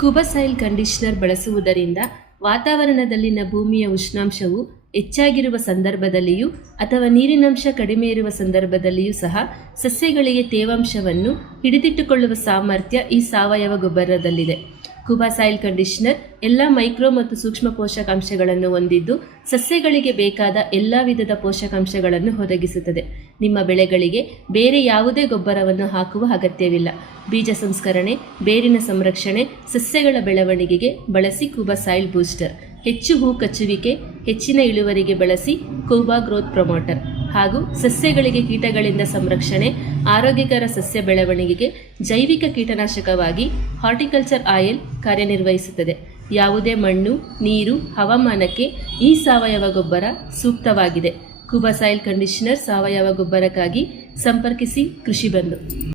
Khuba soil conditioner ಬಳಸುವುದರಿಂದ ವಾತಾವರಣದಲ್ಲಿನ ಭೂಮಿಯ ಉಷ್ಣಾಂಶವು ಹೆಚ್ಚಾಗಿರುವ ಸಂದರ್ಭದಲ್ಲಿಯೂ ಅಥವಾ ನೀರಿನಂಶ ಕಡಿಮೆ ಇರುವ ಸಂದರ್ಭದಲ್ಲಿಯೂ ಸಹ ಸಸ್ಯಗಳಿಗೆ ತೇವಾಂಶವನ್ನು ಹಿಡಿದಿಟ್ಟುಕೊಳ್ಳುವ ಸಾಮರ್ಥ್ಯ ಈ ಸಾವಯವ ಗೊಬ್ಬರದಲ್ಲಿದೆ. ಕುಬಾ ಸಾಯಿಲ್ ಕಂಡೀಷನರ್ ಎಲ್ಲ ಮೈಕ್ರೋ ಮತ್ತು ಸೂಕ್ಷ್ಮ ಪೋಷಕಾಂಶಗಳನ್ನು ಹೊಂದಿದ್ದು ಸಸ್ಯಗಳಿಗೆ ಬೇಕಾದ ಎಲ್ಲ ವಿಧದ ಪೋಷಕಾಂಶಗಳನ್ನು ಒದಗಿಸುತ್ತದೆ. ನಿಮ್ಮ ಬೆಳೆಗಳಿಗೆ ಬೇರೆ ಯಾವುದೇ ಗೊಬ್ಬರವನ್ನು ಹಾಕುವ ಅಗತ್ಯವಿಲ್ಲ. ಬೀಜ ಸಂಸ್ಕರಣೆ, ಬೇರಿನ ಸಂರಕ್ಷಣೆ, ಸಸ್ಯಗಳ ಬೆಳವಣಿಗೆಗೆ ಬಳಸಿ ಕುಬಾ ಸಾಯಿಲ್ ಬೂಸ್ಟರ್. ಹೆಚ್ಚು ಹೂ ಕಚ್ಚುವಿಕೆ, ಹೆಚ್ಚಿನ ಇಳುವರಿಗೆ ಬಳಸಿ ಕುಬಾ ಗ್ರೋತ್ ಪ್ರಮೋಟರ್. ಹಾಗೂ ಸಸ್ಯಗಳಿಗೆ ಕೀಟಗಳಿಂದ ಸಂರಕ್ಷಣೆ, ಆರೋಗ್ಯಕರ ಸಸ್ಯ ಬೆಳವಣಿಗೆಗೆ ಜೈವಿಕ ಕೀಟನಾಶಕವಾಗಿ ಹಾರ್ಟಿಕಲ್ಚರ್ ಆಯಿಲ್ ಕಾರ್ಯನಿರ್ವಹಿಸುತ್ತದೆ. ಯಾವುದೇ ಮಣ್ಣು, ನೀರು, ಹವಾಮಾನಕ್ಕೆ ಈ ಸಾವಯವ ಗೊಬ್ಬರ ಸೂಕ್ತವಾಗಿದೆ. ಕುಬಾ ಸಾಯಿಲ್ ಕಂಡೀಷನರ್ ಸಾವಯವ ಗೊಬ್ಬರಕ್ಕಾಗಿ ಸಂಪರ್ಕಿಸಿ ಕೃಷಿ ಬಂಧು.